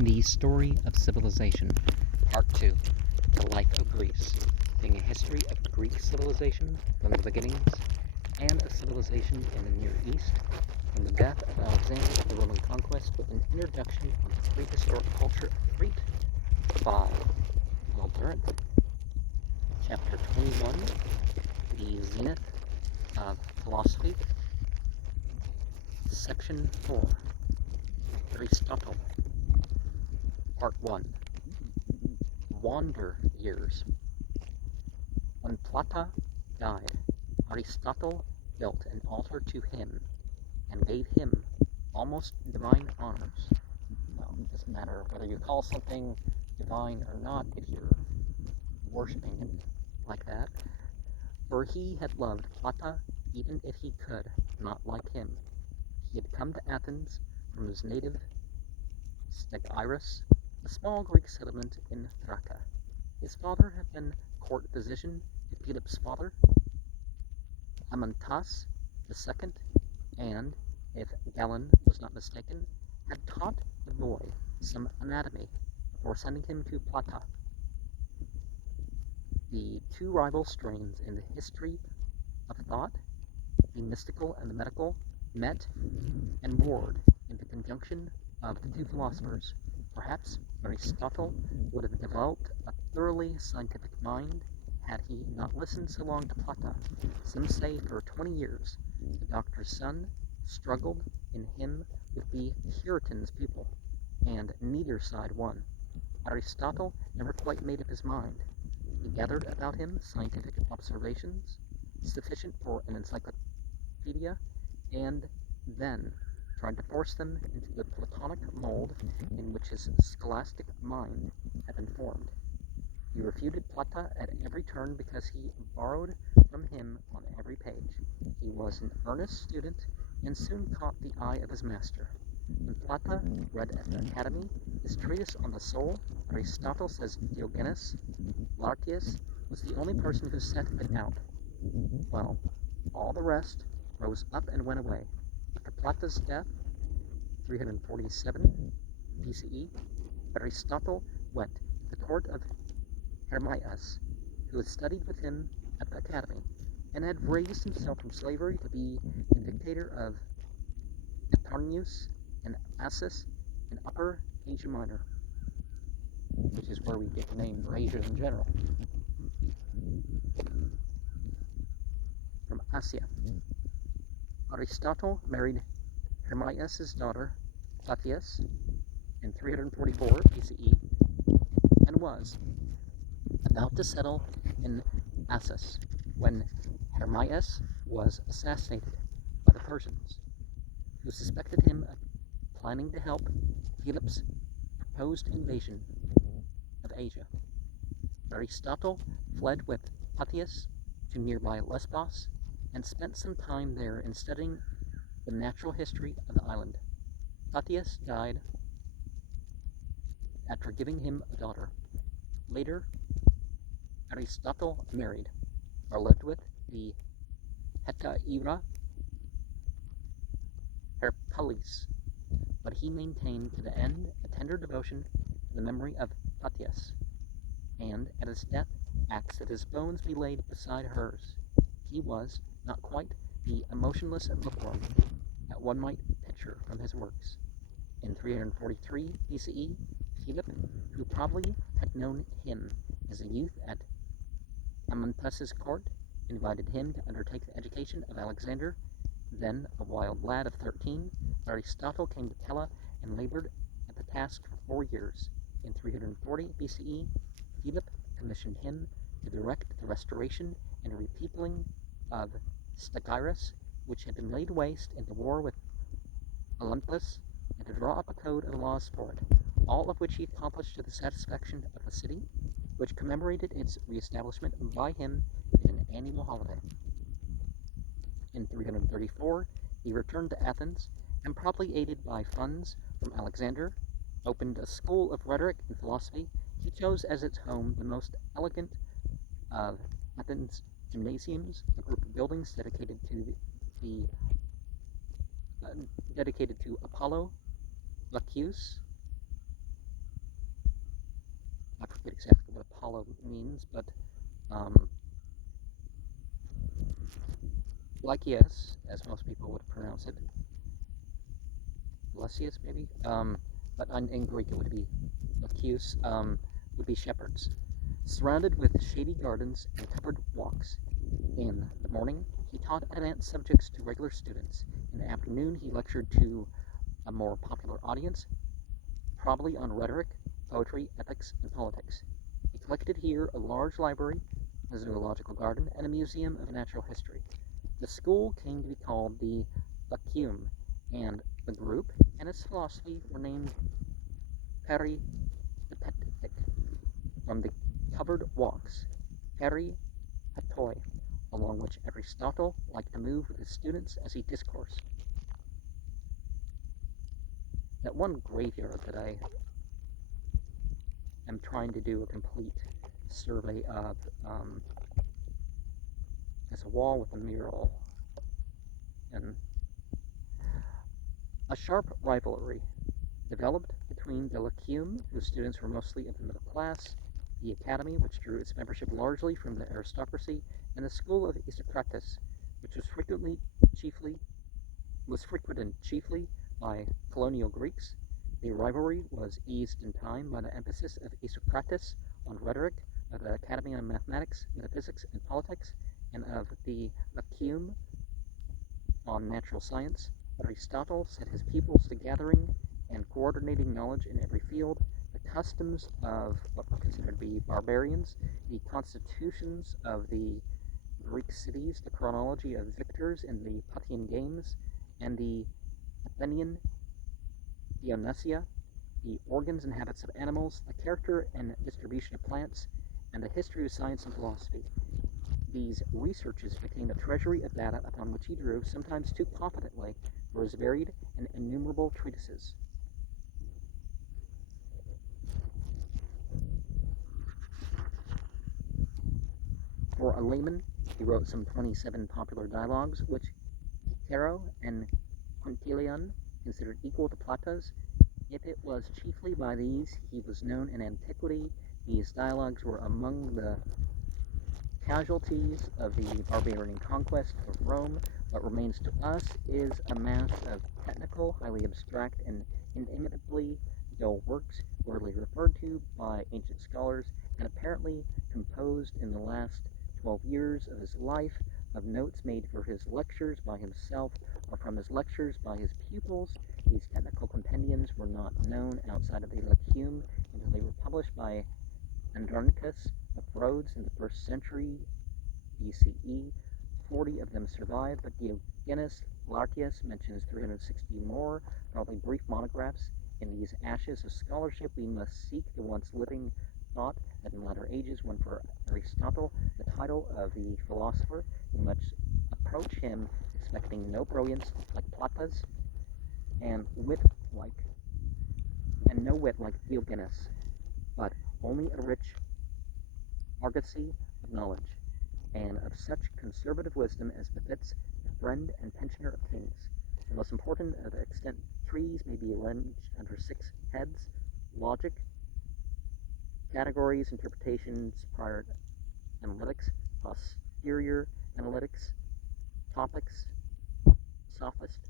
The Story of Civilization, Part 2, The Life of Greece, being a history of Greek civilization from the beginnings, and a civilization in the Near East, from the death of Alexander to the Roman conquest, with an introduction on the prehistoric culture of Crete by Durant. Chapter 21, The Zenith of Philosophy, Section 4, Aristotle. Part 1. Wander Years. When Plato died, Aristotle built an altar to him and gave him almost divine honors. Well, it doesn't matter whether you call something divine or not if you're worshipping it like that. For he had loved Plato even if he could not like him. He had come to Athens from his native Stagirus, a small Greek settlement in Thracia. His father had been court physician to Philip's father, Amantas II, and, if Galen was not mistaken, had taught the boy some anatomy before sending him to Plata. The two rival strains in the history of thought, the mystical and the medical, met and warred in the conjunction of the two philosophers. Perhaps Aristotle would have developed a thoroughly scientific mind had he not listened so long to Plato. Some say for 20 years the doctor's son struggled in him with the Puritan's pupil, and neither side won. Aristotle never quite made up his mind. He gathered about him scientific observations sufficient for an encyclopedia, and then tried to force them into the Platonic mold in which his scholastic mind had been formed. He refuted Plato at every turn because he borrowed from him on every page. He was an earnest student and soon caught the eye of his master. When Plato read at the Academy his treatise on the soul, Aristotle says Diogenes Laertius was the only person who set it out. Well, all the rest rose up and went away. After Plato's death, 347 BCE, Aristotle went to the court of Hermias, who had studied with him at the Academy, and had raised himself from slavery to be the dictator of Eparnius and Assus in Upper Asia Minor, which is where we get the name Asia in general, from Asia. Aristotle married Hermias' daughter, Plathias, in 344 BCE, and was about to settle in Assus when Hermias was assassinated by the Persians, who suspected him of planning to help Philip's proposed invasion of Asia. Aristotle fled with Plathias to nearby Lesbos and spent some time there in studying the natural history of the island. Plathias died after giving him a daughter. Later, Aristotle married, or lived with, the Hetaira Hercules, but he maintained to the end a tender devotion to the memory of Plathias, and at his death asked that his bones be laid beside hers. He was not quite the emotionless bookworm that one might picture from his works. In 343 BCE, Philip, who probably had known him as a youth at Amantas's court, invited him to undertake the education of Alexander, then a wild lad of 13. Aristotle came to Pella and labored at the task for 4 years. In 340 BCE, Philip commissioned him to direct the restoration and repeopling of Stagirus, which had been laid waste in the war with Olympus, and to draw up a code of laws for it, all of which he accomplished to the satisfaction of the city, which commemorated its reestablishment by him in an annual holiday. In 334, he returned to Athens, and probably aided by funds from Alexander, opened a school of rhetoric and philosophy. He chose as its home the most elegant of Athens' gymnasiums, a group of buildings dedicated to Apollo, Bacchus, I forget exactly what Apollo means, but Lycius, as most people would pronounce it, Lycius maybe, but in Greek it would be Lycius, would be shepherds, surrounded with shady gardens and covered walks. In the morning, he taught advanced subjects to regular students. In the afternoon, he lectured to a more popular audience, probably on rhetoric, poetry, ethics, and politics. He collected here a large library, a zoological garden, and a museum of natural history. The school came to be called the Lyceum, and the group and its philosophy were named Peripatetic, from the covered walks, Peripatoi, along which Aristotle liked to move with his students as he discoursed. That one graveyard that I am trying to do a complete survey of, as a wall with a mural, and a sharp rivalry developed between the Lyceum, whose students were mostly of the middle class, the Academy, which drew its membership largely from the aristocracy, and the school of Isocrates, which was frequented chiefly by colonial Greeks. The rivalry was eased in time by the emphasis of Isocrates on rhetoric, of the Academy on mathematics, metaphysics, and politics, and of the Lyceum on natural science. Aristotle set his pupils to gathering and coordinating knowledge in every field. The customs of what were considered to be barbarians, the constitutions of the Greek cities, the chronology of victors in the Pythian games, and the Athenian Dionysia, the organs and habits of animals, the character and distribution of plants, and the history of science and philosophy. These researches became a treasury of data upon which he drew, sometimes too confidently, for his varied and innumerable treatises. For a layman, he wrote some 27 popular dialogues, which Cicero and Quintilian considered equal to Plato's. Yet it was chiefly by these he was known in antiquity. These dialogues were among the casualties of the barbarian conquest of Rome. What remains to us is a mass of technical, highly abstract, and inimitably dull works, rarely referred to by ancient scholars, and apparently composed in the last 12 years of his life, of notes made for his lectures by himself or from his lectures by his pupils. These technical compendiums were not known outside of the Lyceum until they were published by Andronicus of Rhodes in the 1st century BCE. 40 of them survive, but Diogenes Laertius mentions 360 more, probably brief monographs. In these ashes of scholarship, we must seek the once living thought that in latter ages won for Aristotle the title of the philosopher. We must approach him expecting no brilliance like Plato's, and no wit like Diogenes, but only a rich argosy of knowledge, and of such conservative wisdom as befits the friend and pensioner of kings. The most important of the extant trees may be arranged under 6 heads: logic, categories, interpretations, prior analytics, posterior analytics, topics, sophist,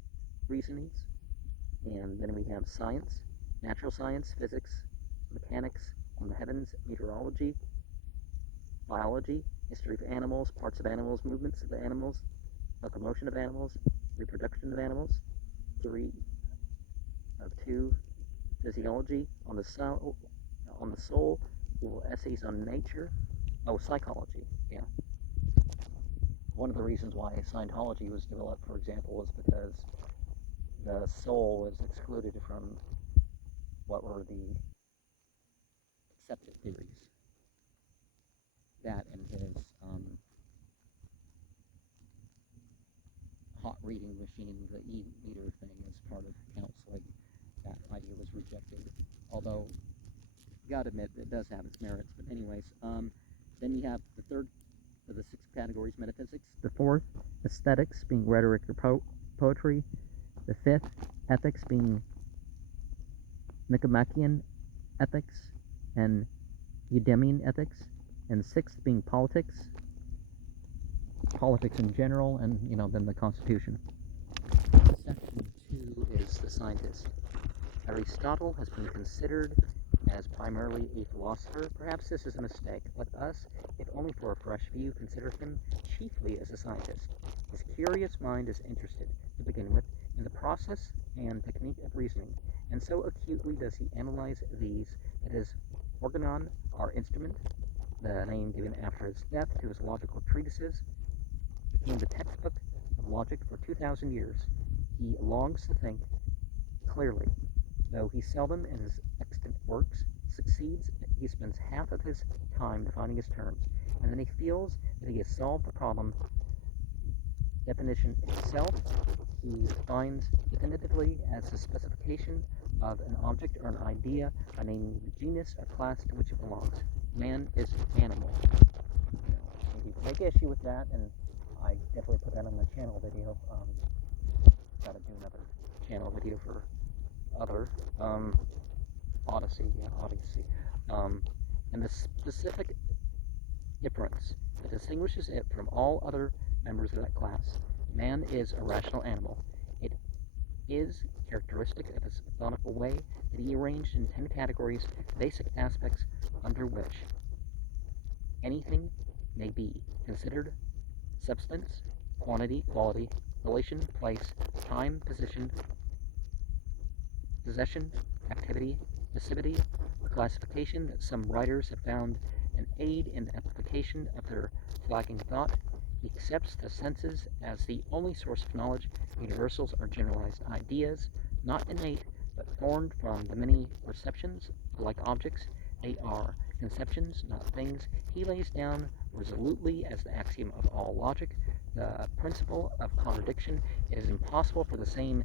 reasonings, and then we have science, natural science, physics, mechanics on the heavens, meteorology, biology, history of animals, parts of animals, movements of animals, locomotion of animals, reproduction of animals, 3 of 2, physiology on the soul, essays on nature, psychology, yeah. One of the reasons why Scientology was developed, for example, was because the soul was excluded from what were the accepted theories. That and his hot reading machine, the e-meter thing, as part of counseling, that idea was rejected. Although, you gotta admit, it does have its merits. But anyways, then you have the third of the 6 categories, metaphysics. The 4th, aesthetics, being rhetoric or poetry. The 5th, ethics, being Nicomachean ethics and Eudemian ethics, and sixth being politics in general, and then the Constitution. Section 2 is the scientist. Aristotle has been considered as primarily a philosopher. Perhaps this is a mistake. Let us, if only for a fresh view, consider him chiefly as a scientist. His curious mind is interested, to begin with, in the process and technique of reasoning, and so acutely does he analyze these that his organon, our instrument, the name given after his death to his logical treatises, became the textbook of logic for 2,000 years. He longs to think clearly, though he seldom in his extant works succeeds. He spends half of his time defining his terms, and then he feels that he has solved the problem. Definition itself he defines definitively as the specification of an object or an idea by naming the genus or class to which it belongs. Man is animal. Some people take issue with that, and I definitely put that on the channel video. Gotta do another channel video for other Odyssey. And the specific difference that distinguishes it from all other members of that class. Man is a rational animal. It is characteristic of his methodical way that he arranged in 10 categories, basic aspects under which anything may be considered: substance, quantity, quality, relation, place, time, position, possession, activity, passivity, a classification that some writers have found an aid in the amplification of their flagging thought. He accepts the senses as the only source of knowledge. Universals are generalized ideas, not innate, but formed from the many perceptions of like objects. They are conceptions, not things. He lays down resolutely as the axiom of all logic the principle of contradiction. It is impossible for the same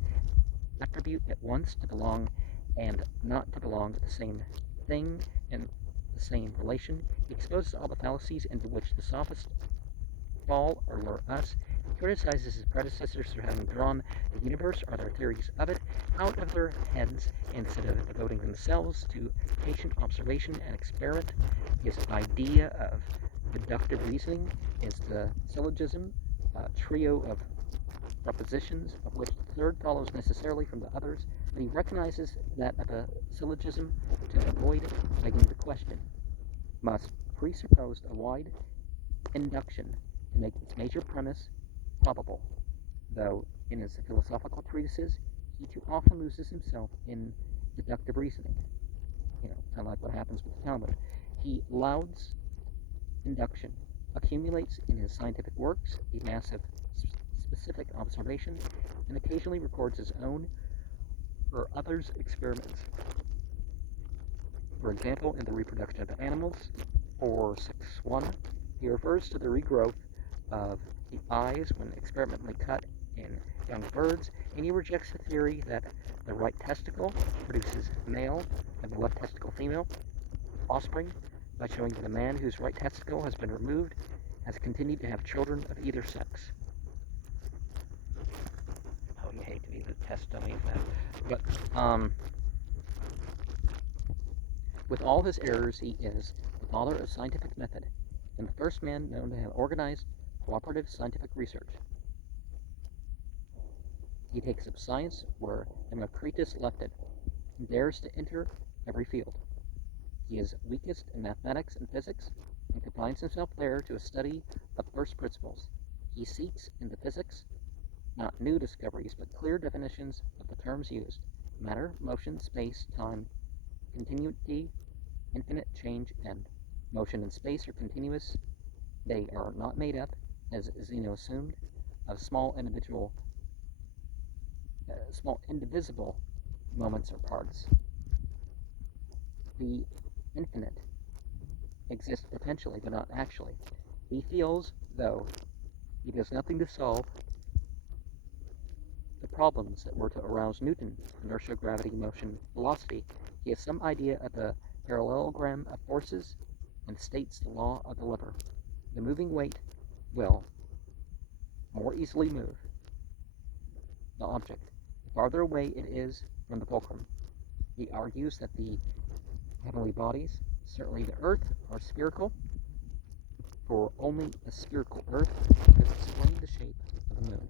attribute at once to belong and not to belong to the same thing in the same relation. He exposes all the fallacies into which the sophists fall or lure us. He criticizes his predecessors for having drawn the universe or their theories of it out of their heads instead of devoting themselves to patient observation and experiment. His idea of deductive reasoning is the syllogism, a trio of propositions of which the third follows necessarily from the others, but he recognizes that of a syllogism, to avoid begging the question, must presuppose a wide induction to make its major premise probable, though in his philosophical treatises he too often loses himself in deductive reasoning. Kind of like what happens with the Talmud. He lauds induction, accumulates in his scientific works a massive specific observation, and occasionally records his own or others' experiments. For example, in the reproduction of animals, 461, he refers to the regrowth of the eyes when experimentally cut in young birds, and he rejects the theory that the right testicle produces male and the left testicle female offspring, by showing that a man whose right testicle has been removed has continued to have children of either sex. Oh, you hate to be the test dummy of that. But, with all his errors, he is the father of scientific method, and the first man known to have organized cooperative scientific research. He takes up science where Democritus left it, and dares to enter every field. He is weakest in mathematics and physics, and confines himself there to a study of first principles. He seeks in the physics not new discoveries, but clear definitions of the terms used: matter, motion, space, time, continuity, infinite change, end. Motion and space are continuous. They are not made up, as Zeno assumed, of small indivisible moments or parts. The infinite exists potentially, but not actually. He feels, though he does nothing to solve the problems that were to arouse Newton: inertia, gravity, motion, velocity. He has some idea of the parallelogram of forces and states the law of the lever. The moving weight will more easily move the object the farther away it is from the fulcrum. He argues that the heavenly bodies Certainly the Earth are spherical, for only a spherical Earth could explain the shape of the Moon.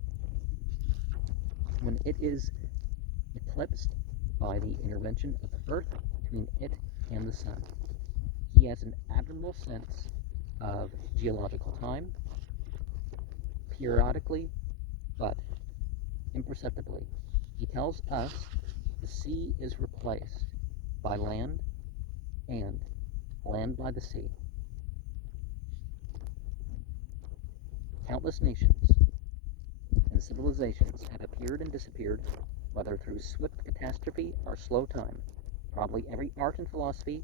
When it is eclipsed by the intervention of the Earth between it and the Sun, he has an admirable sense of geological time. Periodically, but imperceptibly, he tells us the sea is replaced by land and land by the sea. Countless nations and civilizations have appeared and disappeared, whether through swift catastrophe or slow time. Probably every art and philosophy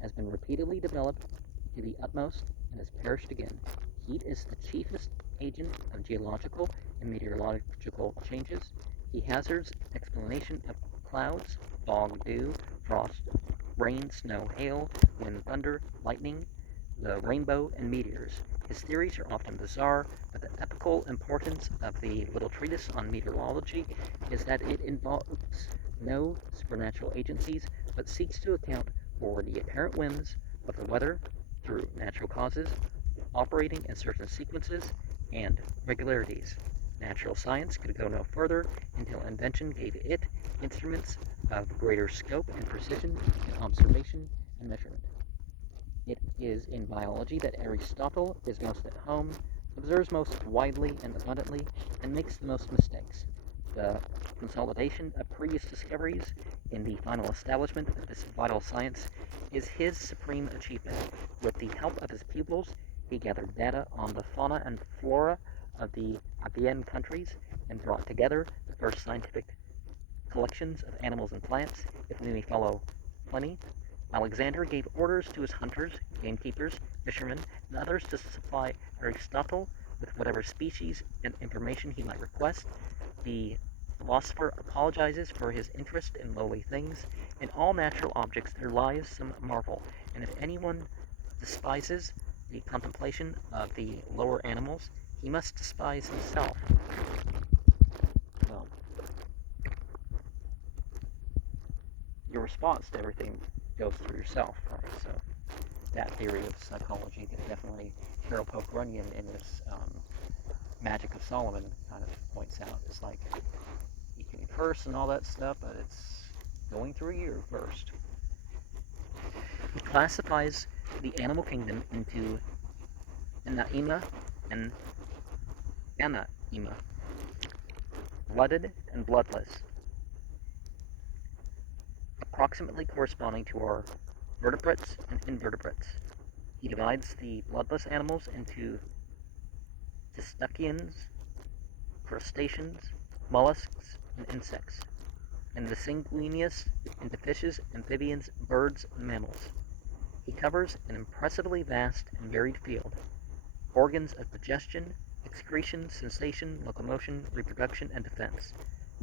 has been repeatedly developed to the utmost and has perished again. Heat is the chiefest agent of geological and meteorological changes. He hazards explanation of clouds, fog, dew, frost, rain, snow, hail, wind, thunder, lightning, the rainbow, and meteors. His theories are often bizarre, but the epical importance of the little treatise on meteorology is that it involves no supernatural agencies, but seeks to account for the apparent whims of the weather through natural causes, operating in certain sequences and regularities. Natural science could go no further until invention gave it instruments of greater scope and precision in observation and measurement. It is in biology that Aristotle is most at home, observes most widely and abundantly, and makes the most mistakes. The consolidation of previous discoveries in the final establishment of this vital science is his supreme achievement. With the help of his pupils, he gathered data on the fauna and flora of the Apian countries and brought together the first scientific collections of animals and plants. If we may follow Pliny, Alexander gave orders to his hunters, gamekeepers, fishermen, and others to supply Aristotle with whatever species and information he might request. The philosopher apologizes for his interest in lowly things. In all natural objects there lies some marvel, and if anyone despises the contemplation of the lower animals, he must despise himself. Well, your response to everything goes through yourself, right? So that theory of psychology that definitely Carol Pope Runyon in this Magic of Solomon kind of points out. It's like you can curse and all that stuff, but it's going through you first. He classifies the animal kingdom into Anaima and Anaima, blooded and bloodless, approximately corresponding to our vertebrates and invertebrates. He divides the bloodless animals into testaceans, crustaceans, mollusks, and insects, and the sanguineous into fishes, amphibians, birds, and mammals. He covers an impressively vast and varied field. Organs of digestion, excretion, sensation, locomotion, reproduction, and defense.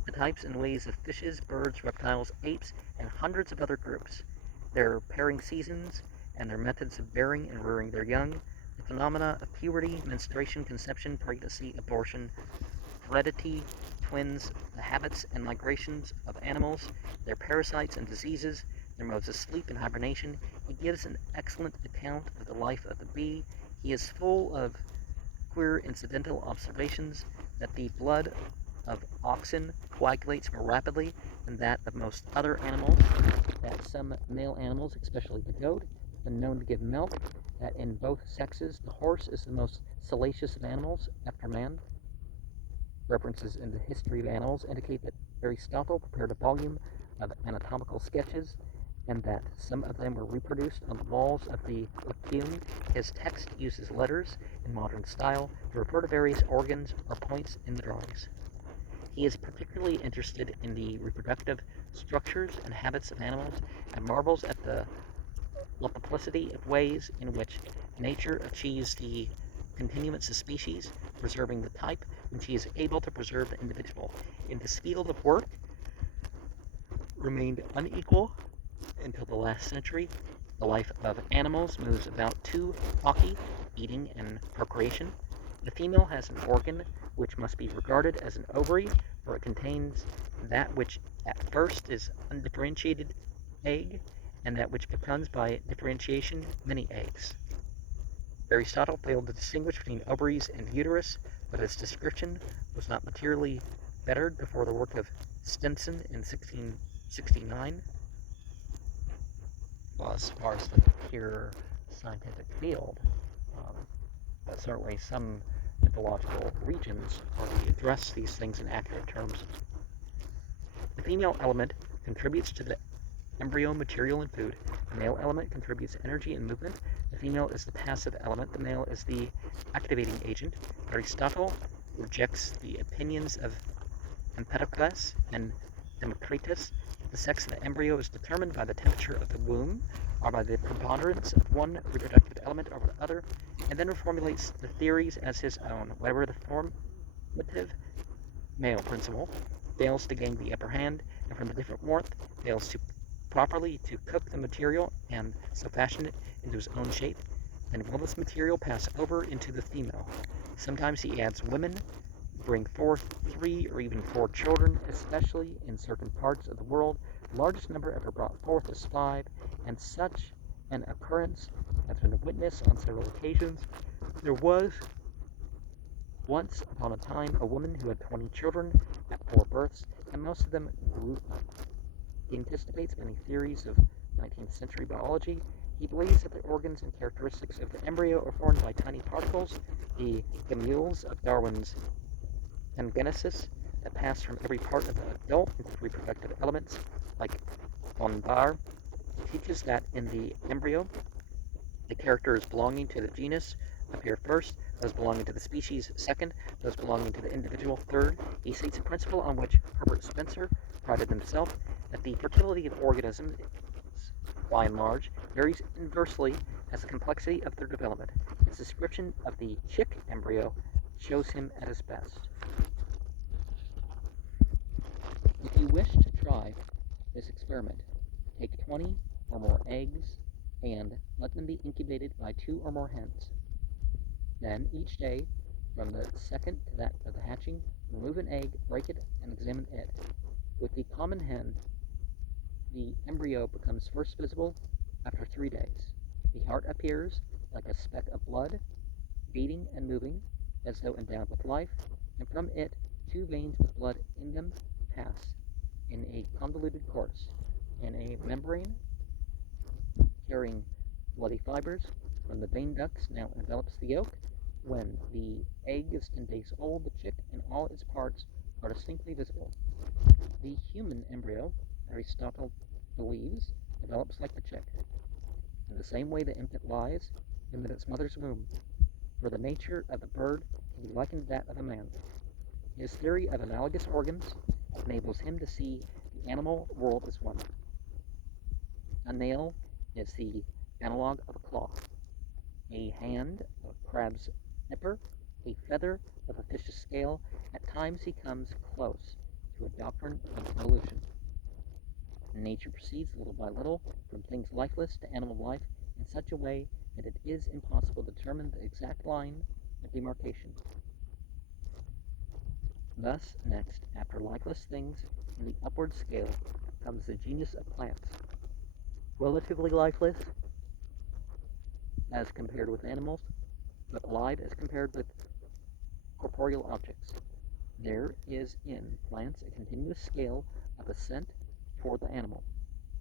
The types and ways of fishes, birds, reptiles, apes, and hundreds of other groups. Their pairing seasons and their methods of bearing and rearing their young. The phenomena of puberty, menstruation, conception, pregnancy, abortion, heredity, twins, the habits and migrations of animals, their parasites and diseases, their modes of sleep and hibernation. He gives an excellent account of the life of the bee. He is full of queer incidental observations that the blood of oxen coagulates more rapidly than that of most other animals, that some male animals, especially the goat, have been known to give milk, that in both sexes the horse is the most salacious of animals after man. References in the history of animals indicate that Aristotle prepared a volume of anatomical sketches and that some of them were reproduced on the walls of the Lyceum. His text uses letters in modern style to refer to various organs or points in the drawings. He is particularly interested in the reproductive structures and habits of animals and marvels at the multiplicity of ways in which nature achieves the continuance of species, preserving the type when she is able to preserve the individual. In this field of work remained unequal until the last century. The life of animals moves about two hockey, eating and procreation. The female has an organ which must be regarded as an ovary, for it contains that which at first is undifferentiated egg, and that which becomes by differentiation many eggs. Aristotle failed to distinguish between ovaries and uterus, but his description was not materially bettered before the work of Stenson in 1669. Well, as far as the pure scientific field, um, but certainly some mythological regions already address these things in accurate terms. The female element contributes to the embryo material and food. The male element contributes energy and movement. The female is the passive element. The male is the activating agent. Aristotle rejects the opinions of Empedocles and Democritus. The sex of the embryo is determined by the temperature of the womb, or by the preponderance of one reproductive element over the other, and then reformulates the theories as his own. Wherever the formative male principle fails to gain the upper hand, and from the different warmth fails to properly to cook the material and so fashion it into his own shape, then will this material pass over into the female. Sometimes he adds women bring forth 3 or even 4 children, especially in certain parts of the world. The largest number ever brought forth is 5, and such an occurrence has been witnessed on several occasions. There was once upon a time a woman who had 20 children at 4 births, and most of them grew up. He anticipates many theories of 19th century biology. He believes that the organs and characteristics of the embryo are formed by tiny particles, the gamules of Darwin's Pangenesis, that pass from every part of the adult into the reproductive elements, like von Baer teaches that in the embryo, the characters belonging to the genus appear first, those belonging to the species second, those belonging to the individual third. He states a principle on which Herbert Spencer prided himself, that the fertility of organisms, by and large, varies inversely as the complexity of their development. His description of the chick embryo shows him at his best. If you wish to try this experiment, take 20 or more eggs and let them be incubated by 2 or more hens. Then, each day, from the second to that of the hatching, remove an egg, break it, and examine it. With the common hen, the embryo becomes first visible after 3 days. The heart appears like a speck of blood, beating and moving as though endowed with life, and from it 2 veins with blood in them pass in a convoluted course, in a membrane carrying bloody fibers from the vein ducts now envelops the yolk. When the egg is 10 days old, the chick and all its parts are distinctly visible. The human embryo, Aristotle believes, develops like the chick. In the same way the infant lies in its mother's womb, for the nature of the bird can be likened to that of a man. His theory of analogous organs enables him to see the animal world as one. A nail is the analog of a claw, a hand of a crab's nipper, a feather of a fish's scale. At times he comes close to a doctrine of evolution. Nature proceeds little by little from things lifeless to animal life in such a way that it is impossible to determine the exact line of demarcation. Thus, next, after lifeless things in the upward scale, comes the genus of plants, relatively lifeless as compared with animals, but alive as compared with corporeal objects. There is in plants a continuous scale of ascent toward the animal.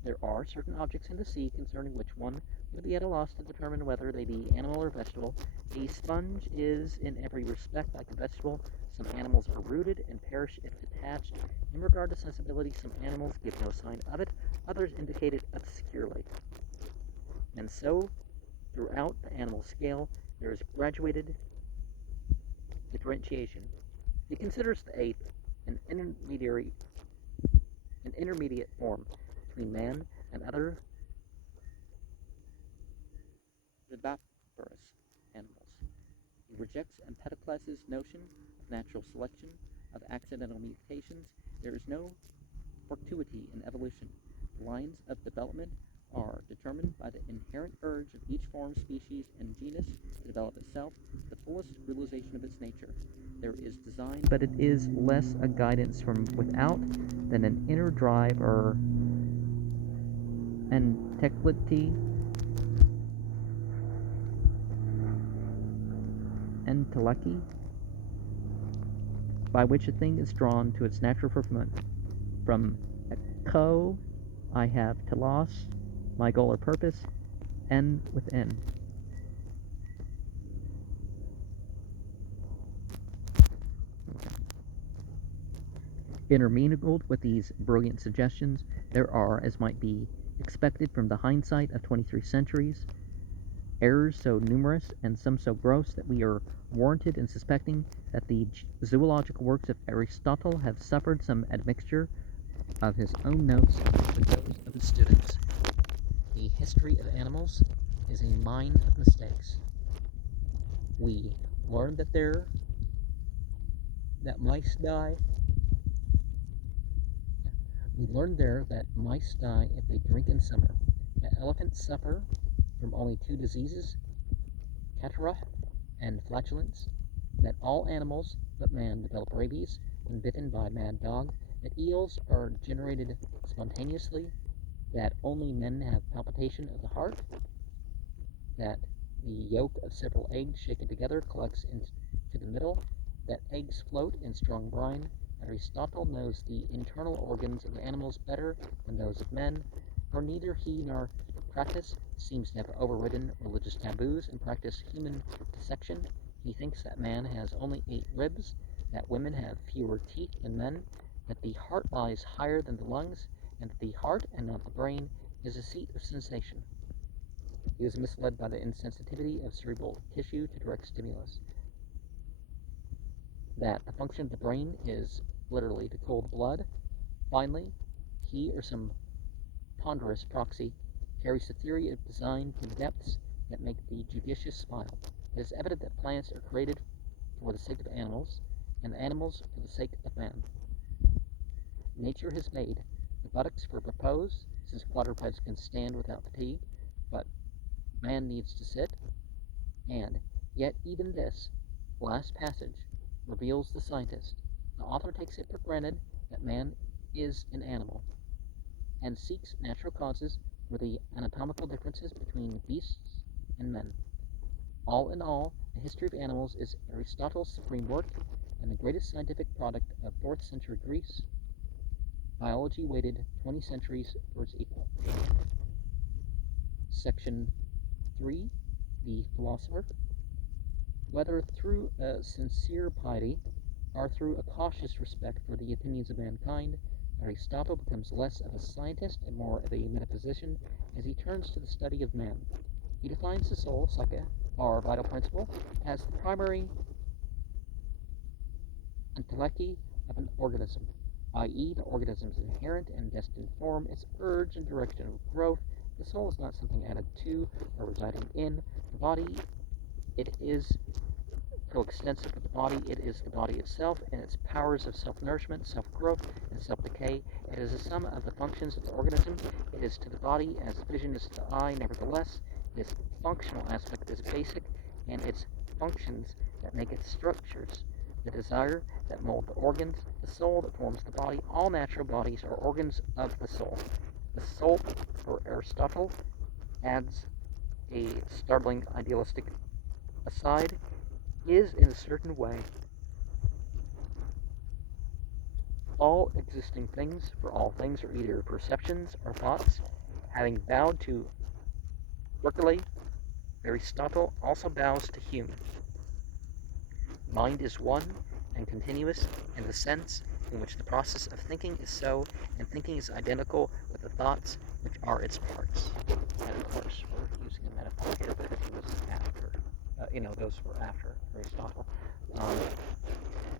There are certain objects in the sea concerning which one would be at a loss to determine whether they be animal or vegetable. A sponge is in every respect like a vegetable. Some animals are rooted and perish if detached. In regard to sensibility, some animals give no sign of it, others indicate it obscurely. And so, throughout the animal scale, there is graduated differentiation. He considers the ape an intermediate form between man and other viviparous animals. He rejects Empedocles' notion of natural selection, of accidental mutations. There is no fortuity in evolution. The lines of development are determined by the inherent urge of each form, species, and genus to develop itself to the fullest realization of its nature. There is design, but it is less a guidance from without than an inner drive or an Teclity, entelechy, by which a thing is drawn to its natural fulfillment. From echo, I have telos, my goal or purpose, n with n. Intermingled with these brilliant suggestions, there are, as might be expected from the hindsight of 23 centuries, errors so numerous and some so gross that we are warranted in suspecting that the zoological works of Aristotle have suffered some admixture of his own notes with those of his students. The history of animals is a mine of mistakes. We learned that mice die. We learned there that mice die if they drink in summer, that elephants suffer from only two diseases, cataract and flatulence, that all animals but man develop rabies when bitten by a mad dog, that eels are generated spontaneously, that only men have palpitation of the heart, that the yolk of several eggs shaken together collects into the middle, that eggs float in strong brine. Aristotle knows the internal organs of the animals better than those of men, for neither he nor Hippocrates seems to have overridden religious taboos and practiced human dissection. He thinks that man has only 8 ribs, that women have fewer teeth than men, that the heart lies higher than the lungs, and that the heart, and not the brain, is a seat of sensation. He was misled by the insensitivity of cerebral tissue to direct stimulus. That the function of the brain is literally to cool the blood. Finally, he or some ponderous proxy carries the theory of design to depths that make the judicious smile. It is evident that plants are created for the sake of animals, and animals for the sake of man. Nature has made the buttocks for repose, since quadrupeds can stand without fatigue, but man needs to sit, and yet even this last passage reveals the scientist. The author takes it for granted that man is an animal, and seeks natural causes for the anatomical differences between beasts and men. All in all, the history of animals is Aristotle's supreme work, and the greatest scientific product of 4th century Greece. Biology waited 20 centuries for its equal. Section 3. The Philosopher. Whether through a sincere piety or through a cautious respect for the opinions of mankind, Aristotle becomes less of a scientist and more of a metaphysician as he turns to the study of man. He defines the soul, psyche, or vital principle, as the primary entelechy of an organism, i.e., the organism's inherent and destined form, its urge and direction of growth. The soul is not something added to or residing in the body. It is coextensive with the body. It is the body itself and its powers of self-nourishment, self-growth, and self-decay. It is a sum of the functions of the organism. It is to the body as vision is to the eye. Nevertheless, its functional aspect is basic, and its functions that make its structures. The desire that mold the organs, the soul that forms the body. All natural bodies are organs of the soul. The soul, for Aristotle, adds a startling idealistic aside, is in a certain way all existing things, for all things are either perceptions or thoughts. Having bowed to Berkeley, Aristotle also bows to Hume. Mind is one and continuous in the sense in which the process of thinking is so, and thinking is identical with the thoughts which are its parts. And of course, we're using a metaphor here because he was after, those were after Aristotle.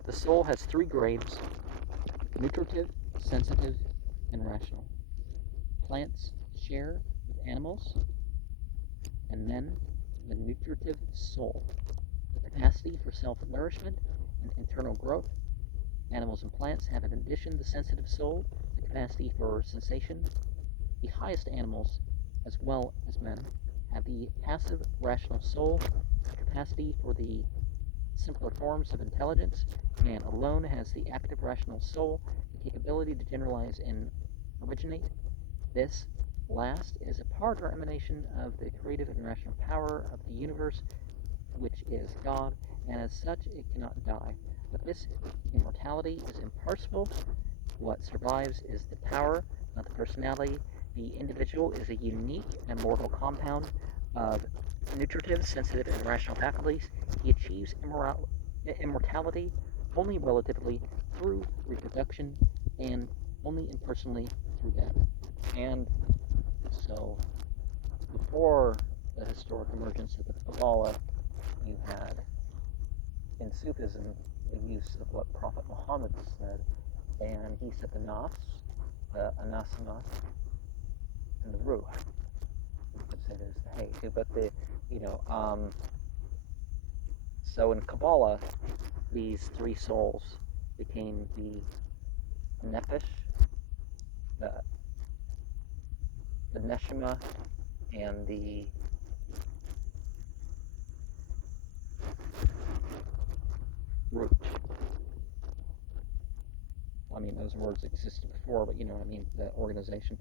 The soul has 3 grades: nutritive, sensitive, and rational. Plants share with animals and men the nutritive soul, the capacity for self-nourishment and internal growth. Animals and plants have in addition the sensitive soul, the capacity for sensation. The highest animals, as well as men, have the passive rational soul, the capacity for the simpler forms of intelligence. Man alone has the active rational soul, the capability to generalize and originate. This Last is a part or emanation of the creative and rational power of the universe, which is God, and as such it cannot die. But this immortality is imperishable. What survives is the power, not the personality. The individual is a unique and mortal compound of nutritive, sensitive, and rational faculties. He achieves immortality only relatively through reproduction and only impersonally through death. And so, before the historic emergence of the Kabbalah, you had in Sufism the use of what Prophet Muhammad said, and he said the nafs, the anasana, and the ruh. You could say there's the hay too, but so in Kabbalah, these three souls became the nefesh, the neshama, and the root. I mean, those words existed before, but the organization.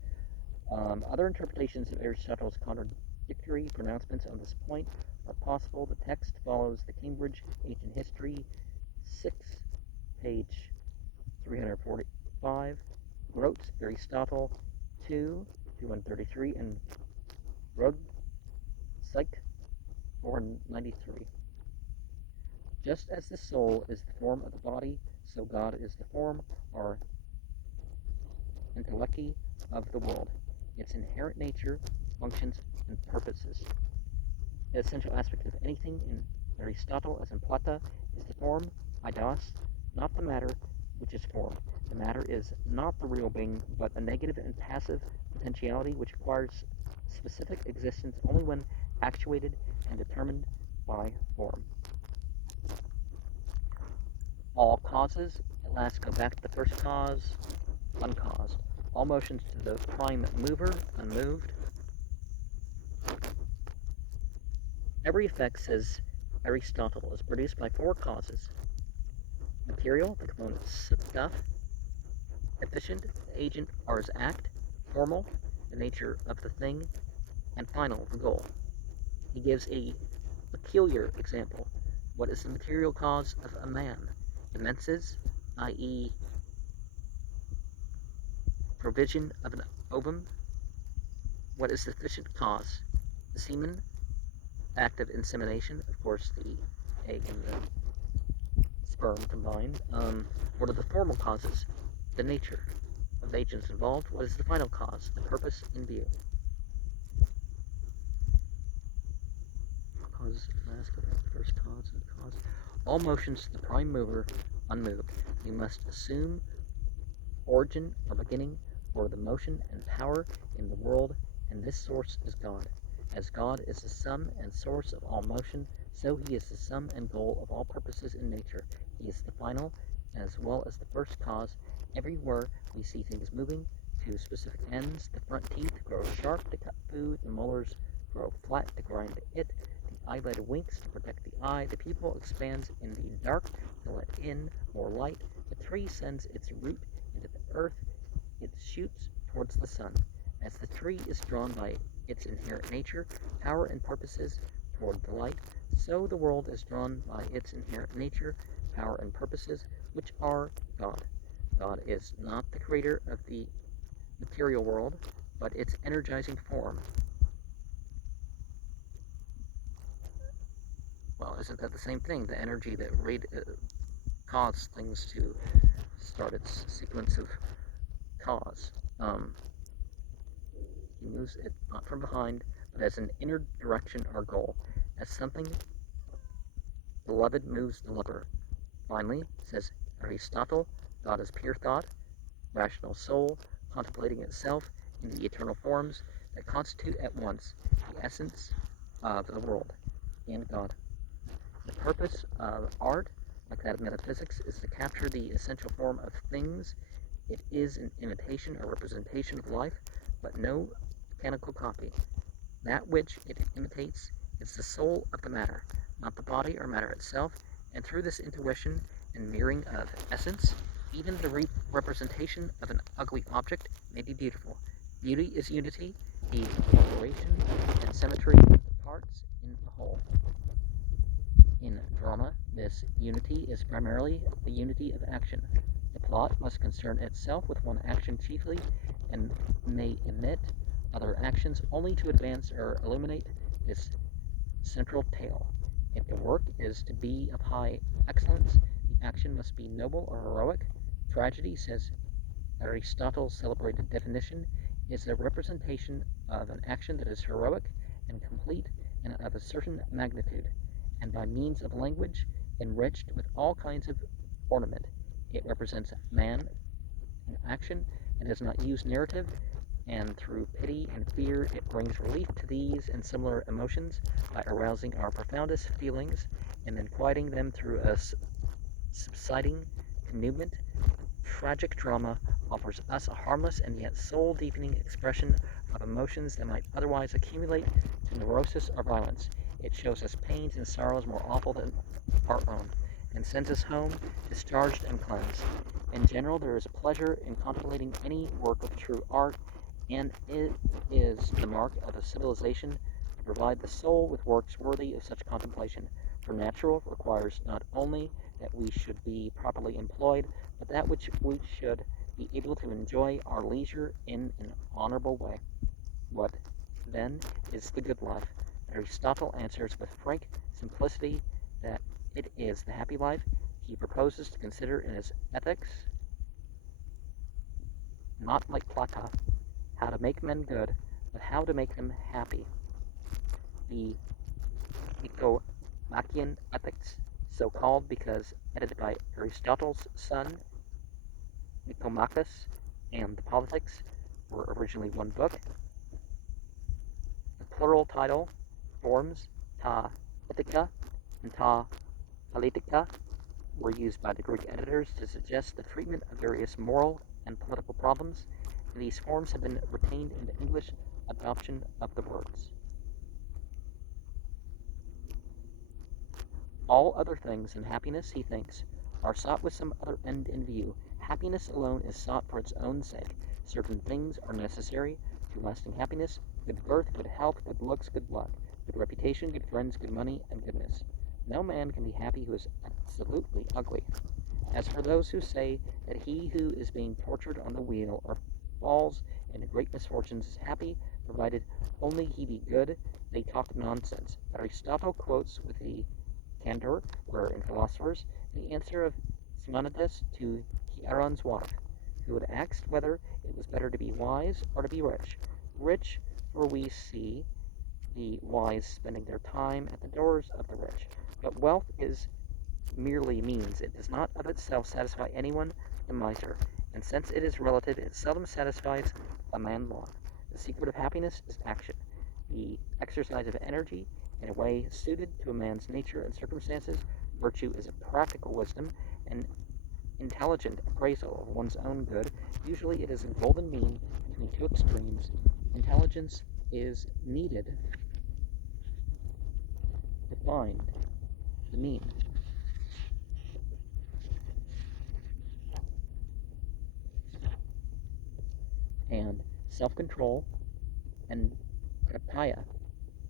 Other interpretations of Aristotle's contradictory pronouncements on this point are possible. The text follows the Cambridge Ancient History 6, page 345, Grote's Aristotle 2, 133, and Rug, Psych 493. Just as the soul is the form of the body, so God is the form or entelechy of the world. Its inherent nature, functions, and purposes. The essential aspect of anything in Aristotle, as in Plato, is the form, eidos, not the matter, which is formed. The matter is not the real being, but a negative and passive potentiality which acquires specific existence only when actuated and determined by form. All causes at last go back to the first cause, uncaused. All motions to the prime mover, unmoved. Every effect, says Aristotle, is produced by four causes: material, the component stuff; efficient, the agent or his act; formal, the nature of the thing; and final, the goal. He gives a peculiar example. What is the material cause of a man? The menses, i.e., provision of an ovum. What is the efficient cause? The semen, act of insemination, of course the egg and the sperm combined. What are the formal causes? The nature of the agents involved. What is the final cause? The purpose in view. Cause, last, first cause and cause. All motions to the prime mover, unmoved. We must assume origin or beginning for the motion and power in the world, and this source is God. As God is the sum and source of all motion, so he is the sum and goal of all purposes in nature. He is the final as well as the first cause. Everywhere we see things moving to specific ends. The front teeth grow sharp to cut food, the molars grow flat to grind it, the eyelid winks to protect the eye, the pupil expands in the dark to let in more light, the tree sends its root into the earth, it shoots towards the sun. As the tree is drawn by its inherent nature, power and purposes toward the light, so the world is drawn by its inherent nature, power and purposes, which are God. God is not the creator of the material world, but its energizing form. Well, isn't that the same thing? The energy that causes things to start its sequence of cause. He moves it not from behind, but as an inner direction or goal. As something beloved moves the lover. Finally, says Aristotle, God is pure thought, rational soul, contemplating itself in the eternal forms that constitute at once the essence of the world and God. The purpose of art, like that of metaphysics, is to capture the essential form of things. It is an imitation or representation of life, but no mechanical copy. That which it imitates is the soul of the matter, not the body or matter itself, and through this intuition and mirroring of essence, even the representation of an ugly object may be beautiful. Beauty is unity, the incorporation and symmetry of the parts in a whole. In drama, this unity is primarily the unity of action. The plot must concern itself with one action chiefly, and may omit other actions only to advance or illuminate its central tale. If the work is to be of high excellence, the action must be noble or heroic. Tragedy, says Aristotle's celebrated definition, is a representation of an action that is heroic and complete and of a certain magnitude, and by means of language enriched with all kinds of ornament. It represents man in action and does not use narrative, and through pity and fear it brings relief to these and similar emotions by arousing our profoundest feelings and then quieting them through a subsiding denouement. Tragic drama offers us a harmless and yet soul-deepening expression of emotions that might otherwise accumulate to neurosis or violence. It shows us pains and sorrows more awful than our own, and sends us home discharged and cleansed. In general, there is a pleasure in contemplating any work of true art, and it is the mark of a civilization to provide the soul with works worthy of such contemplation. For natural requires not only that we should be properly employed, but that which we should be able to enjoy our leisure in an honorable way. What, then, is the good life? Aristotle answers with frank simplicity that it is the happy life he proposes to consider in his ethics, not like Plato, how to make men good, but how to make them happy. The Nicomachean Ethics, so called because edited by Aristotle's son Nicomachus, and the Politics were originally one book. The plural title forms ta ethika and ta politica were used by the Greek editors to suggest the treatment of various moral and political problems, and these forms have been retained in the English adoption of the words. All other things and happiness, he thinks, are sought with some other end in view. Happiness alone is sought for its own sake. Certain things are necessary to lasting happiness: good birth, good health, good looks, good luck, good reputation, good friends, good money, and goodness. No man can be happy who is absolutely ugly. As for those who say that he who is being tortured on the wheel or falls into great misfortunes is happy, provided only he be good, they talk nonsense. Aristotle quotes with the candor were in philosophers the answer of Simonides to Hieron's wife, who had asked whether it was better to be wise or to be rich. Rich, for we see the wise spending their time at the doors of the rich. But wealth is merely means. It does not of itself satisfy anyone, the miser, and since it is relative, it seldom satisfies a man long. The secret of happiness is action, the exercise of energy in a way suited to a man's nature and circumstances. Virtue is a practical wisdom, an intelligent appraisal of one's own good. Usually it is a golden mean between two extremes. Intelligence is needed to find the mean. And self-control and prapaya,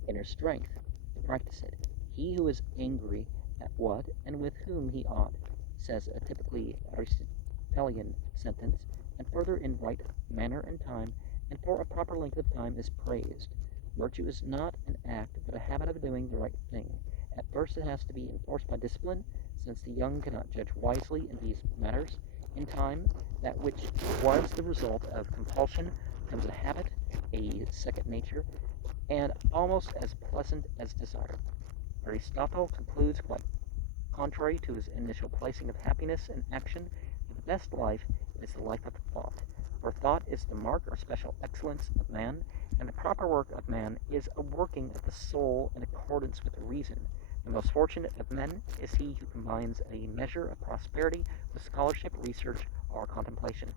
inner strength, to practice it. He who is angry at what and with whom he ought, says a typically Aristotelian sentence, and further in right manner and time, and for a proper length of time is praised. Virtue is not an act, but a habit of doing the right thing. At first it has to be enforced by discipline, since the young cannot judge wisely in these matters. In time, that which was the result of compulsion becomes a habit, a second nature, and almost as pleasant as desire. Aristotle concludes quite contrary to his initial placing of happiness in action, that the best life is the life of thought. For thought is the mark or special excellence of man, and the proper work of man is a working of the soul in accordance with reason. The most fortunate of men is he who combines a measure of prosperity with scholarship, research, or contemplation.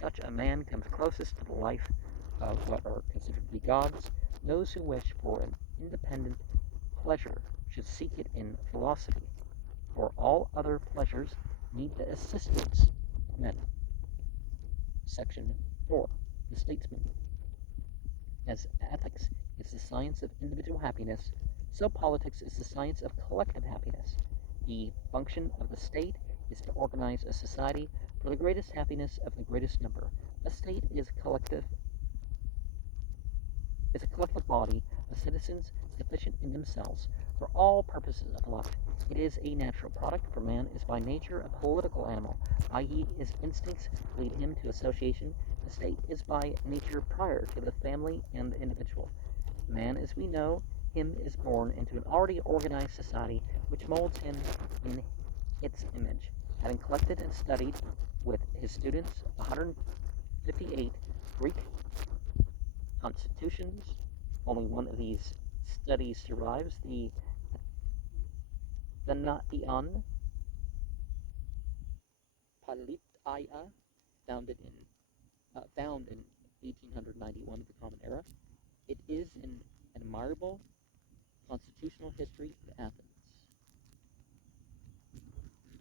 Such a man comes closest to the life of what are considered to be gods. Those who wish for an independent pleasure should seek it in philosophy, for all other pleasures need the assistance of men. Section 4. The Statesman. As ethics is the science of individual happiness, so politics is the science of collective happiness. The function of the state is to organize a society for the greatest happiness of the greatest number. A state is a collective body of citizens sufficient in themselves for all purposes of life. It is a natural product, for man is by nature a political animal, i.e., his instincts lead him to association. The state is by nature prior to the family and the individual. Man, as we know him, is born into an already organized society which molds him in its image. Having collected and studied with his students 158 Greek constitutions, only one of these studies survives, the Thanation Politeia, found in 1891 of the Common Era. It is an admirable constitutional history of Athens.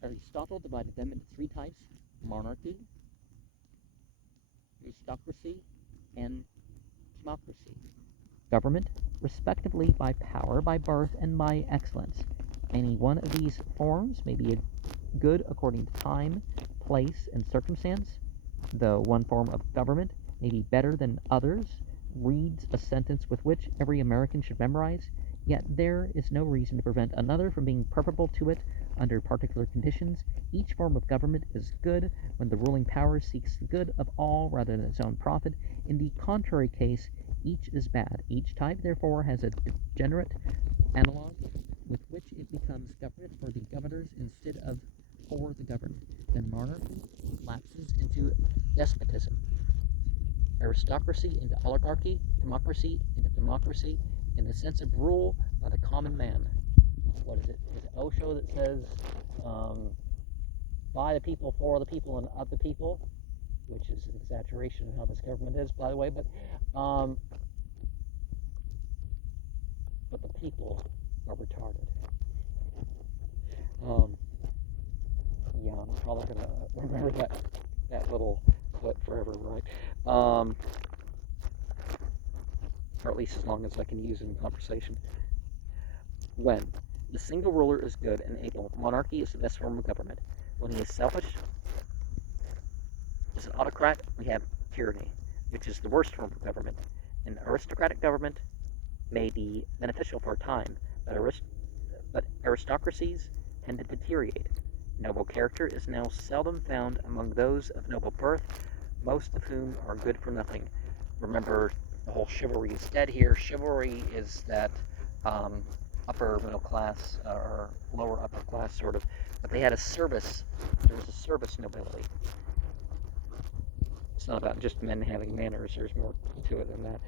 Aristotle divided them into three types: monarchy, aristocracy, and democracy. Government, respectively by power, by birth, and by excellence. Any one of these forms may be good according to time, place, and circumstance. Though one form of government may be better than others, reads a sentence with which every American should memorize, yet there is no reason to prevent another from being preferable to it under particular conditions. Each form of government is good when the ruling power seeks the good of all rather than its own profit. In the contrary case, each is bad. Each type, therefore, has a degenerate analog with which it becomes government for the governors instead of for the governed. Then monarchy lapses into despotism, aristocracy into oligarchy, democracy into democracy, in the sense of rule by the common man. What is it? Is it Osho that says, by the people, for the people, and of the people? Which is an exaggeration of how this government is, by the way, but the people are retarded. Yeah, I'm probably gonna remember that little clip forever, right? Or at least as long as I can use it in conversation. When the single ruler is good and able, monarchy is the best form of government. When he is selfish, as an autocrat, we have tyranny, which is the worst form of government. An aristocratic government may be beneficial for a time, but aristocracies tend to deteriorate. Noble character is now seldom found among those of noble birth, most of whom are good for nothing. Remember, the whole chivalry is dead here. Chivalry is that upper middle class or lower upper class sort of, but they had a service. There was a service nobility. It's not about just men having manners. There's more to it than that.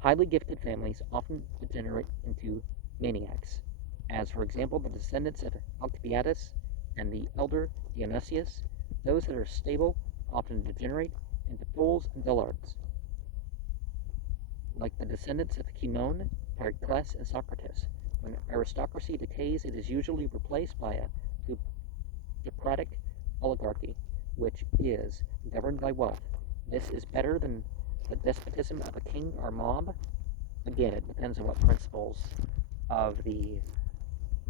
Highly gifted families often degenerate into maniacs, as for example the descendants of Alcibiades and the elder Dionysius. Those that are stable often degenerate into fools and dullards, like the descendants of Cimon, Pericles, and Socrates. When aristocracy decays, it is usually replaced by a plutocratic oligarchy, which is governed by wealth. This is better than the despotism of a king or mob. Again, it depends on what principles of the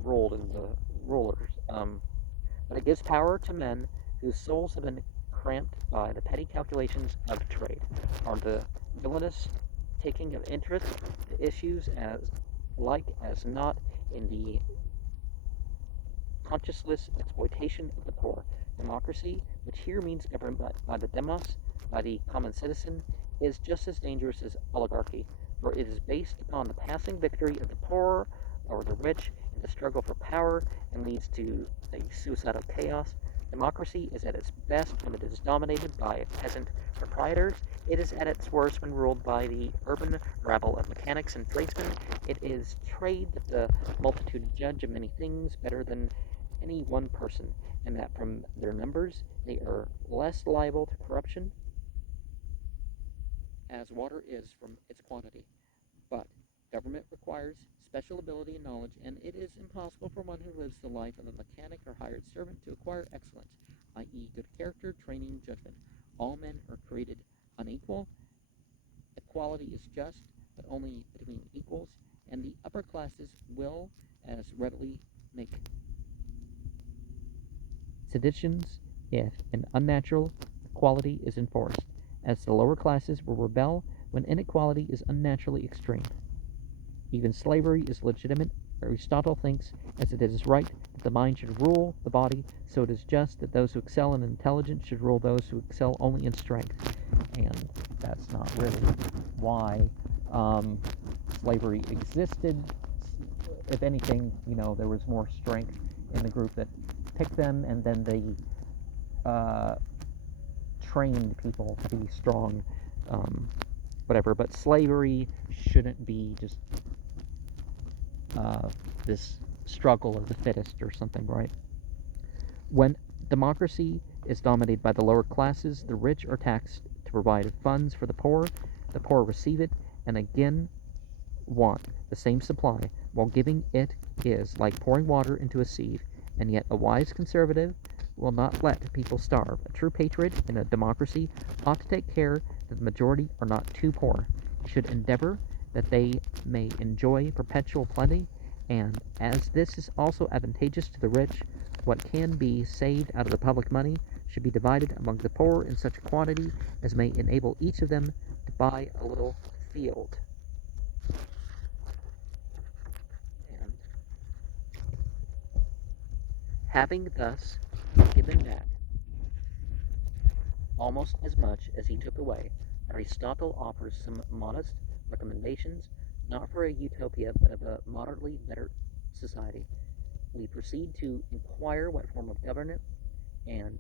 ruled and the rulers. But it gives power to men whose souls have been cramped by the petty calculations of trade, or the villainous taking of interest to issues as not in the conscienceless exploitation of the poor. Democracy, which here means governed by the demos, by the common citizen, is just as dangerous as oligarchy, for it is based upon the passing victory of the poor over the rich in the struggle for power and leads to a suicidal chaos. Democracy is at its best when it is dominated by peasant proprietors. It is at its worst when ruled by the urban rabble of mechanics and tradesmen. It is trade that the multitude judge of many things better than any one person, and that from their numbers they are less liable to corruption as water is from its quantity. But government requires special ability and knowledge, and it is impossible for one who lives the life of a mechanic or hired servant to acquire excellence, i.e., good character, training, judgment. All men are created unequal. equality is just, but only between equals, and the upper classes will as readily make seditions if an unnatural equality is enforced, as the lower classes will rebel when inequality is unnaturally extreme. Even slavery is legitimate. Aristotle thinks, as it is right, that the mind should rule the body, so it is just that those who excel in intelligence should rule those who excel only in strength. And that's not really why slavery existed. If anything, there was more strength in the group that picked them, and then they trained people to be strong, whatever. But slavery shouldn't be just this struggle of the fittest or something, right? When democracy is dominated by the lower classes, the rich are taxed to provide funds for the poor receive it, and again want the same supply, while giving it is like pouring water into a sieve, and yet a wise conservative will not let people starve. A true patriot in a democracy ought to take care that the majority are not too poor. He should endeavor that they may enjoy perpetual plenty, and as this is also advantageous to the rich, what can be saved out of the public money should be divided among the poor in such a quantity as may enable each of them to buy a little field. And having thus given back almost as much as he took away, Aristotle offers some modest recommendations, not for a utopia, but of a moderately better society. We proceed to inquire what form of government and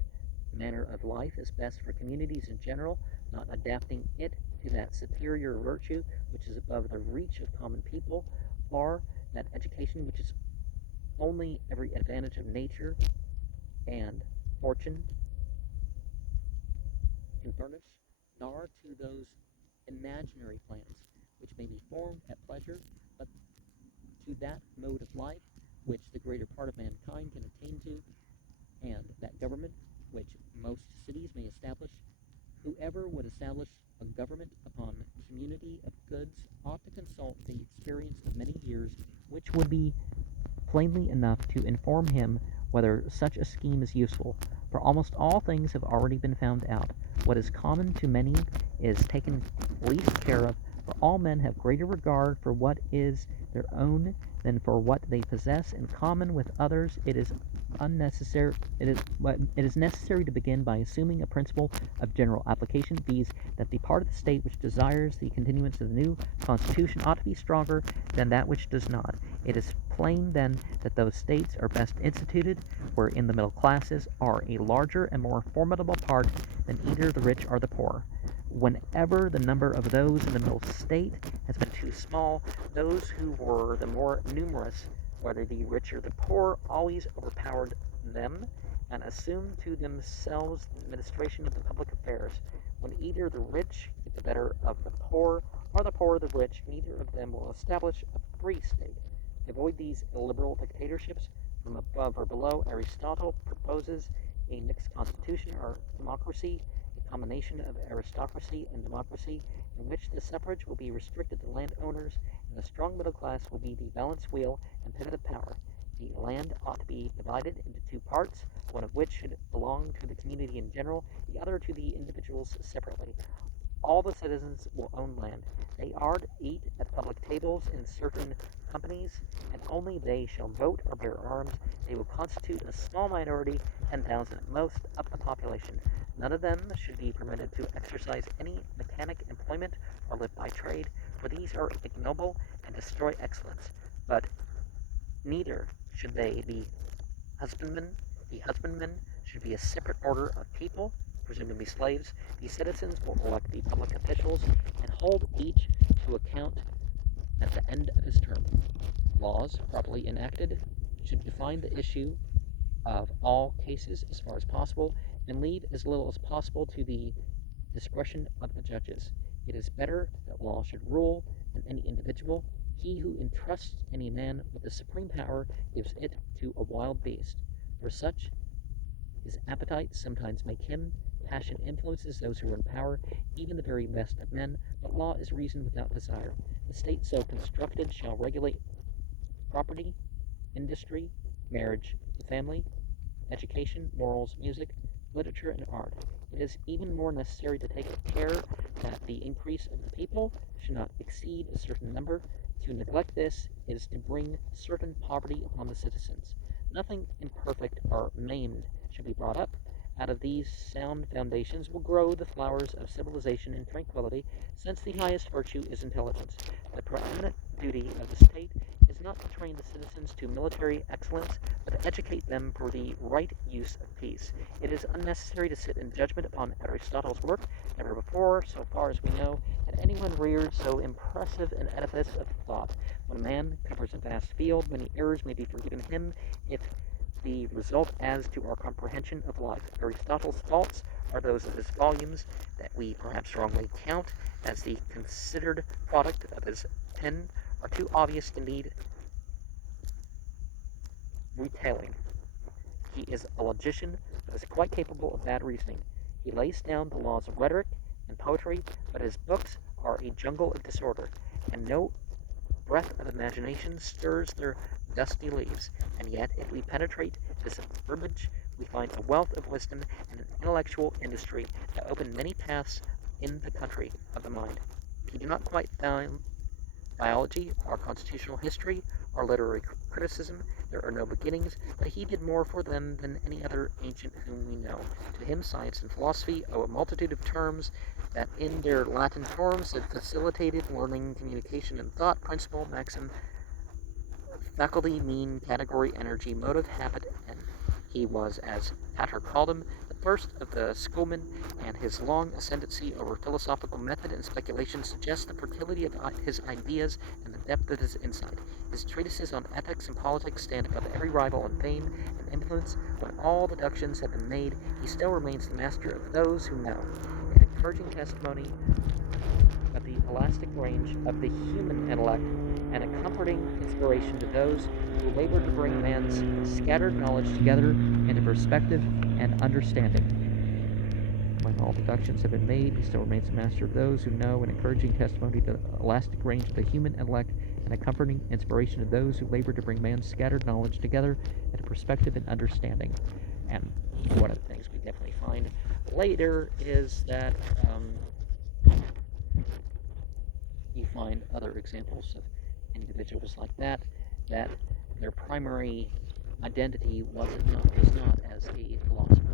manner of life is best for communities in general, not adapting it to that superior virtue which is above the reach of common people, or that education which is only every advantage of nature and fortune can furnish, nor to those imaginary plans which may be formed at pleasure, but to that mode of life which the greater part of mankind can attain to, and that government which most cities may establish. Whoever would establish a government upon community of goods ought to consult the experience of many years, which would be plainly enough to inform him whether such a scheme is useful, for almost all things have already been found out. What is common to many is taken least care of, for all men have greater regard for what is their own than for what they possess in common with others. It is necessary to begin by assuming a principle of general application, viz., that the part of the state which desires the continuance of the new constitution ought to be stronger than that which does not. It is plain, then, that those states are best instituted wherein the middle classes are a larger and more formidable part than either the rich or the poor. Whenever the number of those in the middle state has been too small, those who were the more numerous, whether the rich or the poor, always overpowered them, and assumed to themselves the administration of the public affairs. When either the rich get the better of the poor, or the poor the rich, neither of them will establish a free state. To avoid these illiberal dictatorships from above or below, Aristotle proposes a mixed constitution or democracy, a combination of aristocracy and democracy, in which the suffrage will be restricted to landowners, and the strong middle class will be the balance wheel and pivot of power. The land ought to be divided into two parts, one of which should belong to the community in general, the other to the individuals separately. All the citizens will own land. They are to eat at public tables in certain companies, and only they shall vote or bear arms. They will constitute a small minority, 10,000 at most, of the population. None of them should be permitted to exercise any mechanic employment or live by trade, for these are ignoble and destroy excellence. But neither should they be husbandmen. The husbandmen should be a separate order of people, presumably slaves. The citizens will elect the public officials and hold each to account at the end of his term. Laws, properly enacted, should define the issue of all cases as far as possible, and leave as little as possible to the discretion of the judges. It is better that law should rule than any individual. He who entrusts any man with the supreme power gives it to a wild beast, for such his appetites sometimes make him Passion influences those who are in power, even the very best of men, but law is reason without desire. The state so constructed shall regulate property, industry, marriage, the family, education, morals, music, literature, and art. It is even more necessary to take care that the increase of the people should not exceed a certain number. To neglect this is to bring certain poverty upon the citizens. Nothing imperfect or maimed should be brought up. Out of these sound foundations will grow the flowers of civilization and tranquility, since the highest virtue is intelligence. The preeminent duty of the state is not to train the citizens to military excellence, but to educate them for the right use of peace. It is unnecessary to sit in judgment upon Aristotle's work. Never before, so far as we know, had anyone reared so impressive an edifice of thought. When a man covers a vast field, many errors may be forgiven him if the result as to our comprehension of life. Aristotle's faults are those of his volumes that we perhaps wrongly count as the considered product of his pen are too obvious to need retailing. He is a logician, but is quite capable of bad reasoning. He lays down the laws of rhetoric and poetry, but his books are a jungle of disorder, and no breath of imagination stirs their dusty leaves. And yet, if we penetrate this verbiage, we find a wealth of wisdom and an intellectual industry that open many paths in the country of the mind. He did not quite found biology, or constitutional history, or literary criticism. There are no beginnings, but he did more for them than any other ancient whom we know. To him, science and philosophy owe a multitude of terms that in their Latin forms had facilitated learning, communication, and thought, principle, maxim, faculty, mean, category, energy, motive, habit, and he was, as Pater called him, the first of the schoolmen, and his long ascendancy over philosophical method and speculation suggests the fertility of his ideas and the depth of his insight. His treatises on ethics and politics stand above every rival in fame and influence. When all deductions have been made, he still remains the master of those who know. An encouraging testimony of the elastic range of the human intellect, and a comforting inspiration to those who labor to bring man's scattered knowledge together into perspective and understanding. When all deductions have been made, he still remains the master of those who know, an encouraging testimony to the elastic range of the human intellect, and a comforting inspiration to those who labor to bring man's scattered knowledge together into perspective and understanding. And one of the things we definitely find later is that you find other examples of individuals like that their primary identity was not as a philosopher.